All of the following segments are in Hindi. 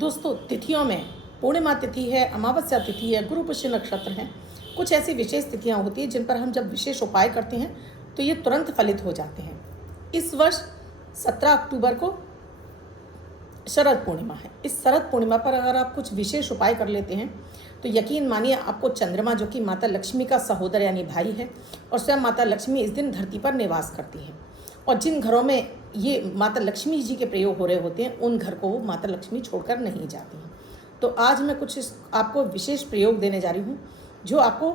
दोस्तों, तिथियों में पूर्णिमा तिथि है, अमावस्या तिथि है, गुरु पुष्य नक्षत्र हैं। कुछ ऐसी विशेष तिथियां होती हैं जिन पर हम जब विशेष उपाय करते हैं तो ये तुरंत फलित हो जाते हैं। इस वर्ष 17 अक्टूबर को शरद पूर्णिमा है। इस शरद पूर्णिमा पर अगर आप कुछ विशेष उपाय कर लेते हैं तो यकीन मानिए आपको चंद्रमा, जो कि माता लक्ष्मी का सहोदर यानी भाई है, और स्वयं माता लक्ष्मी इस दिन धरती पर निवास करती हैं। और जिन घरों में ये माता लक्ष्मी जी के प्रयोग हो रहे होते हैं उन घर को वो माता लक्ष्मी छोड़कर नहीं जाती हैं। तो आज मैं कुछ आपको विशेष प्रयोग देने जा रही हूँ जो आपको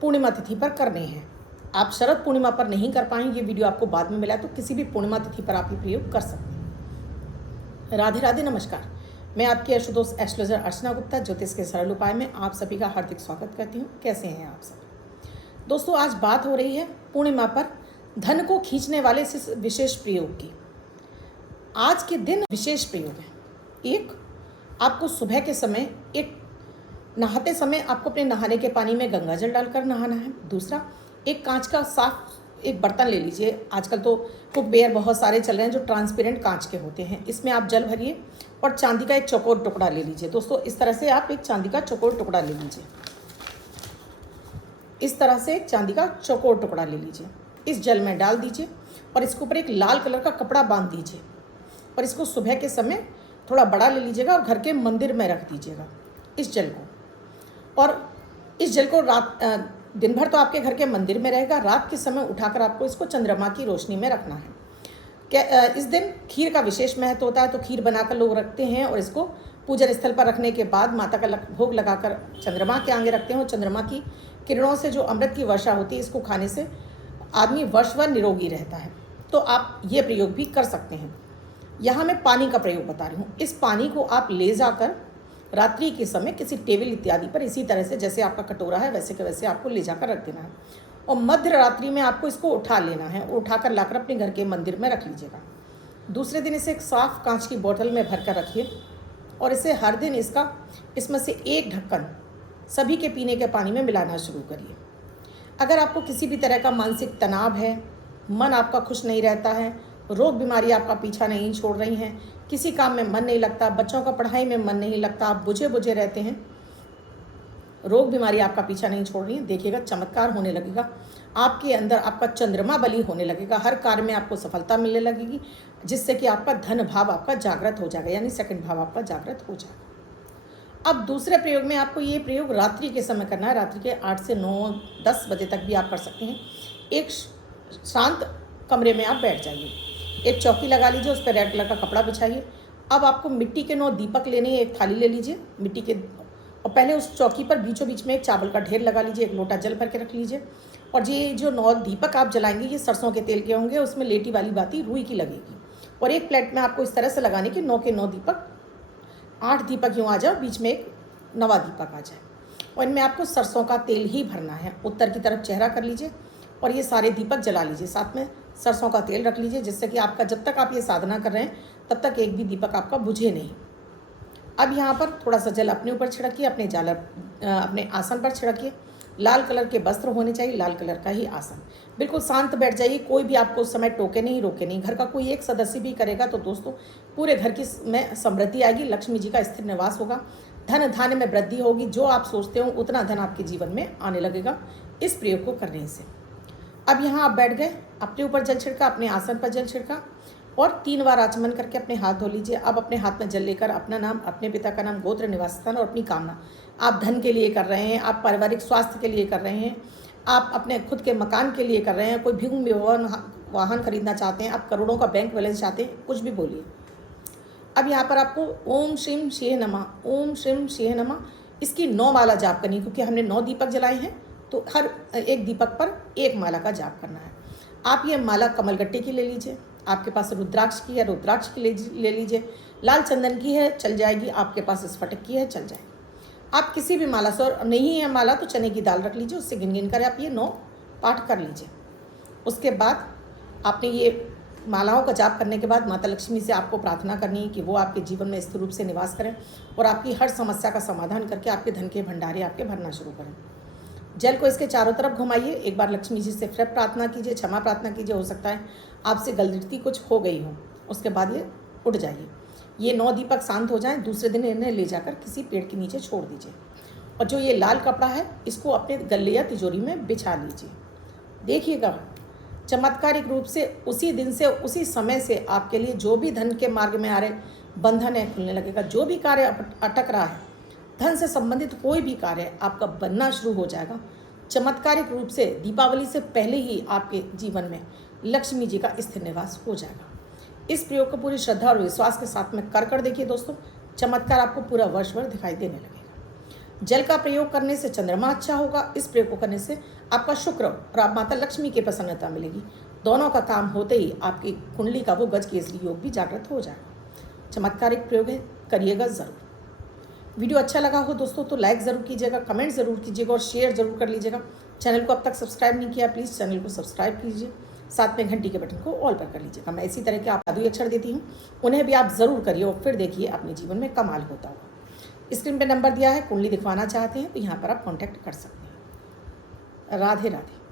पूर्णिमा तिथि पर करने हैं। आप शरद पूर्णिमा पर नहीं कर पाएंगे, ये वीडियो आपको बाद में मिला, तो किसी भी पूर्णिमा तिथि पर आप ये प्रयोग कर सकते हैं। राधे राधे, नमस्कार। मैं आपकी आशुतोष एस्ट्रोलॉजर अर्चना गुप्ता ज्योतिष के सरल उपाय में आप सभी का हार्दिक स्वागत करती हूँ। कैसे हैं आप सब दोस्तों? आज बात हो रही है पूर्णिमा पर धन को खींचने वाले इस विशेष प्रयोग की। आज के दिन विशेष प्रयोग है। एक, आपको सुबह के समय नहाते समय आपको अपने नहाने के पानी में गंगा जल डालकर नहाना है। दूसरा, एक कांच का साफ एक बर्तन ले लीजिए। आजकल तो कुकवेयर बहुत सारे चल रहे हैं जो ट्रांसपेरेंट कांच के होते हैं। इसमें आप जल भरिए और चांदी का एक चौकोर टुकड़ा ले लीजिए। दोस्तों, इस तरह से आप एक चांदी का चौकोर टुकड़ा ले लीजिए। इस तरह से एक चांदी का चौकोर टुकड़ा ले लीजिए, इस जल में डाल दीजिए और इसके ऊपर एक लाल कलर का कपड़ा बांध दीजिए और इसको सुबह के समय थोड़ा बड़ा ले लीजिएगा और घर के मंदिर में रख दीजिएगा इस जल को। और इस जल को दिन भर तो आपके घर के मंदिर में रहेगा, रात के समय उठाकर आपको इसको चंद्रमा की रोशनी में रखना है। इस दिन खीर का विशेष महत्व होता है, तो खीर बनाकर लोग रखते हैं और इसको पूजन स्थल पर रखने के बाद माता का भोग लगाकर चंद्रमा के आगे रखते हैं। और चंद्रमा की किरणों से जो अमृत की वर्षा होती है, इसको खाने से आदमी वर्षभर निरोगी रहता है। तो आप ये प्रयोग भी कर सकते हैं। यहाँ मैं पानी का प्रयोग बता रही हूँ। इस पानी को आप ले जाकर रात्रि के समय किसी टेबल इत्यादि पर, इसी तरह से जैसे आपका कटोरा है वैसे के वैसे आपको ले जाकर रख देना है और मध्य रात्रि में आपको इसको उठा लेना है और उठाकर लाकर अपने घर के मंदिर में रख लीजिएगा। दूसरे दिन इसे एक साफ कांच की बोतल में भर कर रखिए और इसे हर दिन इसमें से एक ढक्कन सभी के पीने के पानी में मिलाना शुरू करिए। अगर आपको किसी भी तरह का मानसिक तनाव है, मन आपका खुश नहीं रहता है, रोग बीमारी आपका पीछा नहीं छोड़ रही हैं, किसी काम में मन नहीं लगता, बच्चों का पढ़ाई में मन नहीं लगता, आप बुझे बुझे रहते हैं, रोग बीमारी आपका पीछा नहीं छोड़ रही है, देखिएगा चमत्कार होने लगेगा। आपके अंदर आपका चंद्रमा बली होने लगेगा, हर कार्य में आपको सफलता मिलने लगेगी, जिससे कि आपका धन भाव आपका जागृत हो जाएगा, यानी सेकंड भाव आपका जागृत हो जाएगा। अब दूसरे प्रयोग में आपको ये प्रयोग रात्रि के समय करना है। रात्रि के 8 से 9-10 बजे तक भी आप कर सकते हैं। एक शांत कमरे में आप बैठ जाइए, एक चौकी लगा लीजिए, उस पर रेड कलर का कपड़ा बिछाइए। अब आपको मिट्टी के 9 दीपक लेने हैं। एक थाली ले लीजिए मिट्टी के, और पहले उस चौकी पर बीचों बीच में एक चावल का ढेर लगा लीजिए, एक लोटा जल भर के रख लीजिए। और ये जो 9 दीपक आप जलाएंगे ये सरसों के तेल के होंगे, उसमें लेटी वाली बाती रुई की लगेगी। और एक प्लेट में आपको इस तरह से लगाने के 9 के 9 दीपक, 8 दीपक यूँ आ जाओ, बीच में एक 9वां दीपक आ जाए और इनमें आपको सरसों का तेल ही भरना है। उत्तर की तरफ चेहरा कर लीजिए और ये सारे दीपक जला लीजिए, साथ में सरसों का तेल रख लीजिए, जिससे कि आपका जब तक आप ये साधना कर रहे हैं तब तक एक भी दीपक आपका बुझे नहीं। अब यहाँ पर थोड़ा सा जल अपने ऊपर छिड़किए, अपने आसन पर छिड़किए। लाल कलर के वस्त्र होने चाहिए, लाल कलर का ही आसन। बिल्कुल शांत बैठ जाइए, कोई भी आपको उस समय टोके नहीं, रोके नहीं। घर का कोई एक सदस्य भी करेगा तो दोस्तों पूरे घर की में समृद्धि आएगी, लक्ष्मी जी का स्थिर निवास होगा, धन धान्य में वृद्धि होगी। जो आप सोचते हो उतना धन आपके जीवन में आने लगेगा इस प्रयोग को करने से। अब यहाँ आप बैठ गए, अपने ऊपर जल छिड़का, अपने आसन पर जल छिड़का और 3 बार आचमन करके अपने हाथ धो लीजिए। अब अपने हाथ में जल लेकर अपना नाम, अपने पिता का नाम, गोत्र, निवास स्थान और अपनी कामना, आप धन के लिए कर रहे हैं, आप पारिवारिक स्वास्थ्य के लिए कर रहे हैं, आप अपने खुद के मकान के लिए कर रहे हैं, कोई भीम वाहन खरीदना चाहते हैं, आप करोड़ों का बैंक बैलेंस चाहते हैं, कुछ भी बोलिए। अब यहाँ पर आपको ओम श्रीम शिव नमः, ओम श्रीम शिव नमः, इसकी 9 माला जाप करनी है, क्योंकि हमने 9 दीपक जलाए हैं तो हर एक दीपक पर एक माला का जाप करना है। आप ये माला कमलगट्टे की ले लीजिए, आपके पास रुद्राक्ष की है रुद्राक्ष की ले लीजिए, लाल चंदन की है चल जाएगी, आपके पास स्फटिक की है चल जाएगी। आप किसी भी माला से, और नहीं है माला तो चने की दाल रख लीजिए, उससे गिन गिन कर आप ये 9 पाठ कर लीजिए। उसके बाद आपने ये मालाओं का जाप करने के बाद माता लक्ष्मी से आपको प्रार्थना करनी है कि वो आपके जीवन में स्थिर रूप से निवास करें और आपकी हर समस्या का समाधान करके आपके धन के भंडारे आपके भरना शुरू करें। जल को इसके चारों तरफ घुमाइए, एक बार लक्ष्मी जी से फिर प्रार्थना कीजिए, क्षमा प्रार्थना कीजिए। हो सकता है आपसे गलती कुछ हो गई हो, उसके बाद ये उठ जाइए। ये 9 दीपक शांत हो जाएं, दूसरे दिन इन्हें ले जाकर किसी पेड़ के नीचे छोड़ दीजिए। और जो ये लाल कपड़ा है इसको अपने गले या तिजोरी में बिछा लीजिए। देखिएगा चमत्कारिक रूप से उसी दिन से, उसी समय से आपके लिए जो भी धन के मार्ग में आ रहे बंधन है खुलने लगेगा। जो भी कार्य अटक रहा है, धन से संबंधित कोई भी कार्य आपका बनना शुरू हो जाएगा। चमत्कारिक रूप से दीपावली से पहले ही आपके जीवन में लक्ष्मी जी का स्थिर निवास हो जाएगा। इस प्रयोग को पूरी श्रद्धा और विश्वास के साथ में कर देखिए दोस्तों, चमत्कार आपको पूरा वर्ष भर दिखाई देने लगेगा। जल का प्रयोग करने से चंद्रमा अच्छा होगा। इस प्रयोग को करने से आपका शुक्र और आप माता लक्ष्मी की प्रसन्नता मिलेगी। दोनों का काम होते ही आपकी कुंडली का वो गज केसरी योग भी जागृत हो जाएगा। चमत्कारिक प्रयोग है, करिएगा ज़रूर। वीडियो अच्छा लगा हो दोस्तों तो लाइक ज़रूर कीजिएगा, कमेंट ज़रूर कीजिएगा और शेयर ज़रूर कर लीजिएगा। चैनल को अब तक सब्सक्राइब नहीं किया, प्लीज़ चैनल को सब्सक्राइब कीजिए, साथ में घंटी के बटन को ऑल पर कर लीजिएगा। मैं इसी तरह के आप जादुई अक्षर देती हूँ, उन्हें भी आप ज़रूर करिए और फिर देखिए अपने जीवन में कमाल होता होगा। स्क्रीन पे नंबर दिया है, कुंडली दिखवाना चाहते हैं तो यहाँ पर आप कॉन्टैक्ट कर सकते हैं। राधे राधे।